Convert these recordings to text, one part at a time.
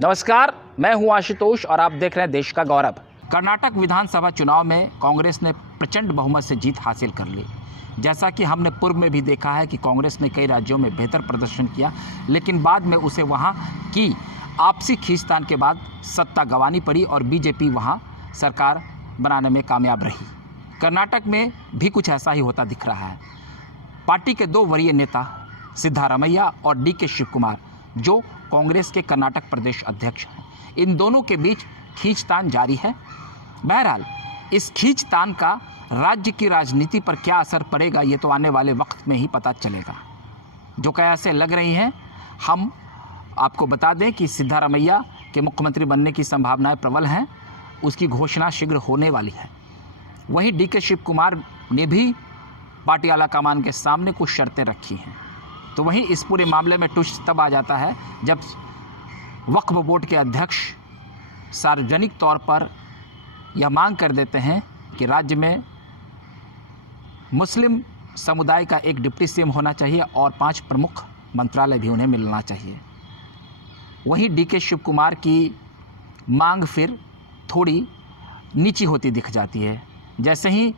नमस्कार, मैं हूं आशुतोष और आप देख रहे हैं देश का गौरव। कर्नाटक विधानसभा चुनाव में कांग्रेस ने प्रचंड बहुमत से जीत हासिल कर ली। जैसा कि हमने पूर्व में भी देखा है कि कांग्रेस ने कई राज्यों में बेहतर प्रदर्शन किया, लेकिन बाद में उसे वहां की आपसी खींचतान के बाद सत्ता गंवानी पड़ी और बीजेपी वहां सरकार बनाने में कामयाब रही। कर्नाटक में भी कुछ ऐसा ही होता दिख रहा है। पार्टी के दो वरीय नेता सिद्धारमैया और DK शिवकुमार, जो कांग्रेस के कर्नाटक प्रदेश अध्यक्ष हैं, इन दोनों के बीच खींचतान जारी है। बहरहाल इस खींचतान का राज्य की राजनीति पर क्या असर पड़ेगा, ये तो आने वाले वक्त में ही पता चलेगा। जो कैसे लग रही हैं, हम आपको बता दें कि सिद्धारमैया के मुख्यमंत्री बनने की संभावनाएं प्रबल हैं। उसकी घोषणा शीघ्र होने वाली है। वहीं DK शिवकुमार ने भी पार्टी आलाकमान के सामने कुछ शर्तें रखी हैं। तो वहीं इस पूरे मामले में ट्विस्ट तब आ जाता है जब वक्फ बोर्ड के अध्यक्ष सार्वजनिक तौर पर यह मांग कर देते हैं कि राज्य में मुस्लिम समुदाय का एक डिप्टी CM होना चाहिए और 5 प्रमुख मंत्रालय भी उन्हें मिलना चाहिए। वहीं DK शिवकुमार की मांग फिर थोड़ी नीची होती दिख जाती है। जैसे ही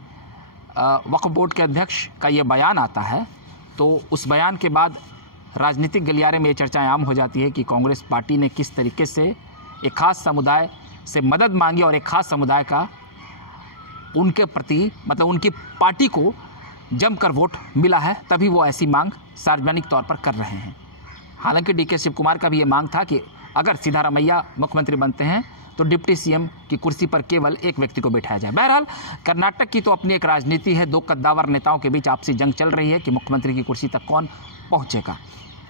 वक्फ बोर्ड के अध्यक्ष का ये बयान आता है, तो उस बयान के बाद राजनीतिक गलियारे में ये चर्चाएं आम हो जाती है कि कांग्रेस पार्टी ने किस तरीके से एक खास समुदाय से मदद मांगी और एक खास समुदाय का उनके प्रति मतलब उनकी पार्टी को जमकर वोट मिला है, तभी वो ऐसी मांग सार्वजनिक तौर पर कर रहे हैं। हालांकि DK शिवकुमार का भी ये मांग था कि अगर सिद्धारमैया मुख्यमंत्री बनते हैं तो डिप्टी CM की कुर्सी पर केवल एक व्यक्ति को बैठाया जाए। बहरहाल कर्नाटक की तो अपनी एक राजनीति है। दो कद्दावर नेताओं के बीच आपसी जंग चल रही है कि मुख्यमंत्री की कुर्सी तक कौन पहुंचेगा।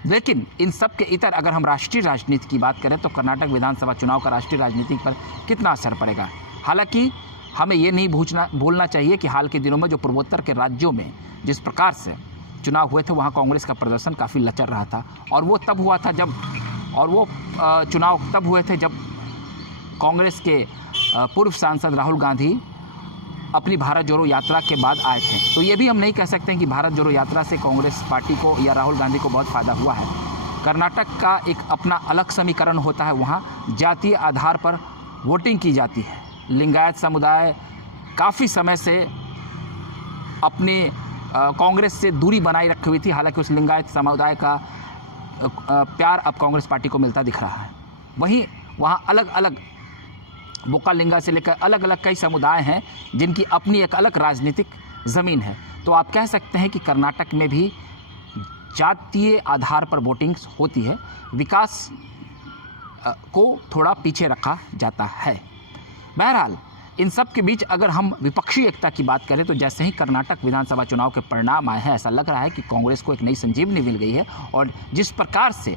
लेकिन इन सब के इतर अगर हम राष्ट्रीय राजनीति की बात करें तो कर्नाटक विधानसभा चुनाव का राष्ट्रीय राजनीति पर कितना असर पड़ेगा। हालांकि हमें ये नहीं भूलना चाहिए कि हाल के दिनों में जो पूर्वोत्तर के राज्यों में जिस प्रकार से चुनाव हुए थे, वहाँ कांग्रेस का प्रदर्शन काफ़ी लचर रहा था। और वो चुनाव तब हुए थे जब कांग्रेस के पूर्व सांसद राहुल गांधी अपनी भारत जोड़ो यात्रा के बाद आए थे। तो ये भी हम नहीं कह सकते हैं कि भारत जोड़ो यात्रा से कांग्रेस पार्टी को या राहुल गांधी को बहुत फ़ायदा हुआ है। कर्नाटक का एक अपना अलग समीकरण होता है। वहाँ जातीय आधार पर वोटिंग की जाती है। लिंगायत समुदाय काफ़ी समय से अपने कांग्रेस से दूरी बनाए रखी हुई थी। हालांकि उस लिंगायत समुदाय का प्यार अब कांग्रेस पार्टी को मिलता दिख रहा है। वहीं वहाँ अलग अलग बोकालिंगा से लेकर अलग अलग कई समुदाय हैं जिनकी अपनी एक अलग राजनीतिक ज़मीन है। तो आप कह सकते हैं कि कर्नाटक में भी जातीय आधार पर वोटिंग होती है। विकास को थोड़ा पीछे रखा जाता है। बहरहाल इन सब के बीच अगर हम विपक्षी एकता की बात करें तो जैसे ही कर्नाटक विधानसभा चुनाव के परिणाम आए हैं, ऐसा लग रहा है कि कांग्रेस को एक नई संजीवनी मिल गई है। और जिस प्रकार से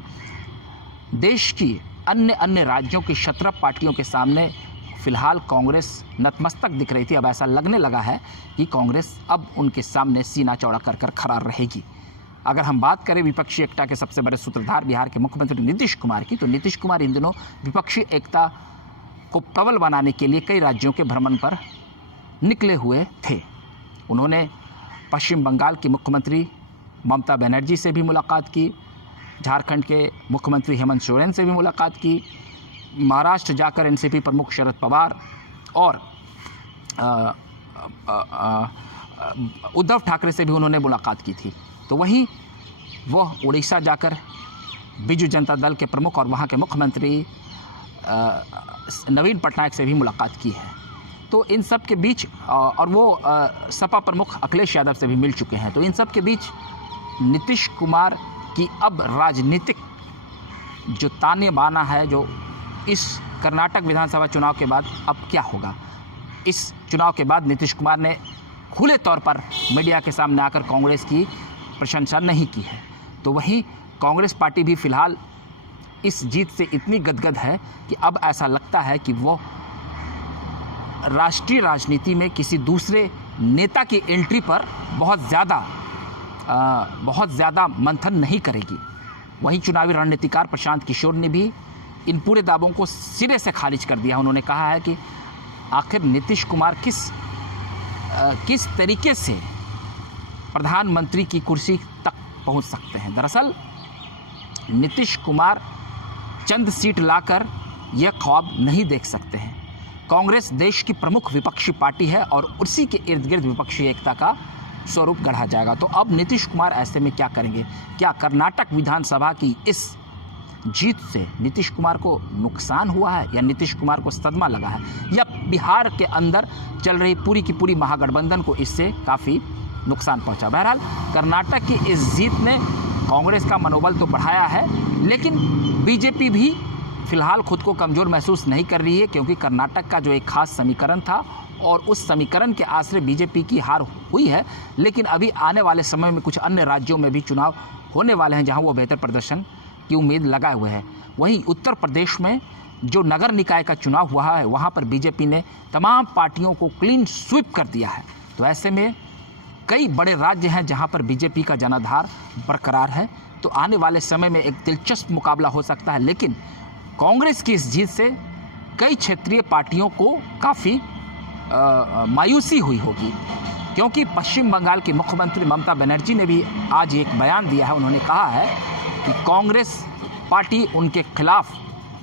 देश की अन्य राज्यों की 17 पार्टियों के सामने फिलहाल कांग्रेस नतमस्तक दिख रही थी, अब ऐसा लगने लगा है कि कांग्रेस अब उनके सामने सीना चौड़ा कर खड़ा रहेगी। अगर हम बात करें विपक्षी एकता के सबसे बड़े सूत्रधार बिहार के मुख्यमंत्री नीतीश कुमार की, तो नीतीश कुमार इन दिनों विपक्षी एकता को प्रबल बनाने के लिए कई राज्यों के भ्रमण पर निकले हुए थे। उन्होंने पश्चिम बंगाल की मुख्यमंत्री ममता बनर्जी से भी मुलाकात की, झारखंड के मुख्यमंत्री हेमंत सोरेन से भी मुलाकात की, महाराष्ट्र जाकर NCP प्रमुख शरद पवार और उद्धव ठाकरे से भी उन्होंने मुलाकात की थी। तो वहीं वह उड़ीसा जाकर बीजू जनता दल के प्रमुख और वहाँ के मुख्यमंत्री नवीन पटनायक से भी मुलाकात की है। तो इन सब के बीच और वो सपा प्रमुख अखिलेश यादव से भी मिल चुके हैं। तो इन सब के बीच नीतीश कुमार की अब राजनीतिक जो ताने बाना है, जो इस कर्नाटक विधानसभा चुनाव के बाद अब क्या होगा। इस चुनाव के बाद नीतीश कुमार ने खुले तौर पर मीडिया के सामने आकर कांग्रेस की प्रशंसा नहीं की है। तो वहीं कांग्रेस पार्टी भी फिलहाल इस जीत से इतनी गदगद है कि अब ऐसा लगता है कि वो राष्ट्रीय राजनीति में किसी दूसरे नेता की एंट्री पर बहुत ज़्यादा मंथन नहीं करेगी। वहीं चुनावी रणनीतिकार प्रशांत किशोर ने भी इन पूरे दावों को सिरे से खारिज कर दिया। उन्होंने कहा है कि आखिर नीतीश कुमार किस तरीके से प्रधानमंत्री की कुर्सी तक पहुंच सकते हैं। दरअसल नीतीश कुमार चंद सीट लाकर यह ख्वाब नहीं देख सकते हैं। कांग्रेस देश की प्रमुख विपक्षी पार्टी है और उसी के इर्द गिर्द विपक्षी एकता का स्वरूप गढ़ा जाएगा। तो अब नीतीश कुमार ऐसे में क्या करेंगे? क्या कर्नाटक विधानसभा की इस जीत से नीतीश कुमार को नुकसान हुआ है या नीतीश कुमार को सदमा लगा है, या बिहार के अंदर चल रही पूरी की पूरी महागठबंधन को इससे काफ़ी नुकसान पहुंचा? बहरहाल कर्नाटक की इस जीत ने कांग्रेस का मनोबल तो बढ़ाया है, लेकिन बीजेपी भी फिलहाल खुद को कमज़ोर महसूस नहीं कर रही है, क्योंकि कर्नाटक का जो एक खास समीकरण था और उस समीकरण के आश्रय बीजेपी की हार हुई है। लेकिन अभी आने वाले समय में कुछ अन्य राज्यों में भी चुनाव होने वाले हैं जहां वो बेहतर प्रदर्शन की उम्मीद लगाए हुए हैं। वहीं उत्तर प्रदेश में जो नगर निकाय का चुनाव हुआ है वहां पर बीजेपी ने तमाम पार्टियों को क्लीन स्वीप कर दिया है। तो ऐसे में कई बड़े राज्य हैं जहां पर बीजेपी का जनाधार बरकरार है। तो आने वाले समय में एक दिलचस्प मुकाबला हो सकता है, लेकिन कांग्रेस की इस जीत से कई क्षेत्रीय पार्टियों को काफ़ी मायूसी हुई होगी, क्योंकि पश्चिम बंगाल की मुख्यमंत्री ममता बनर्जी ने भी आज एक बयान दिया है। उन्होंने कहा है कि कांग्रेस पार्टी उनके खिलाफ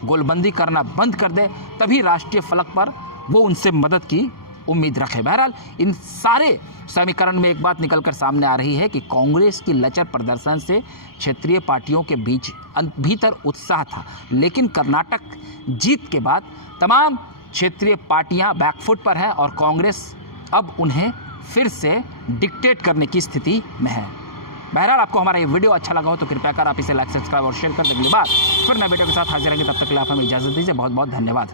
गोलबंदी करना बंद कर दे, तभी राष्ट्रीय फलक पर वो उनसे मदद की उम्मीद रखे। बहरहाल इन सारे समीकरण में एक बात निकलकर सामने आ रही है कि कांग्रेस की लचर प्रदर्शन से क्षेत्रीय पार्टियों के बीच भीतर उत्साह था, लेकिन कर्नाटक जीत के बाद तमाम क्षेत्रीय पार्टियां बैकफुट पर हैं और कांग्रेस अब उन्हें फिर से डिक्टेट करने की स्थिति में है। बहरहाल आपको हमारा ये वीडियो अच्छा लगा हो तो कृपया कर आप इसे लाइक, सब्सक्राइब और शेयर कर दें। अगली बार फिर नए वीडियो के साथ हाजिर रहेंगे, तब तक के लिए आप हमें इजाज़त दीजिए। बहुत बहुत धन्यवाद।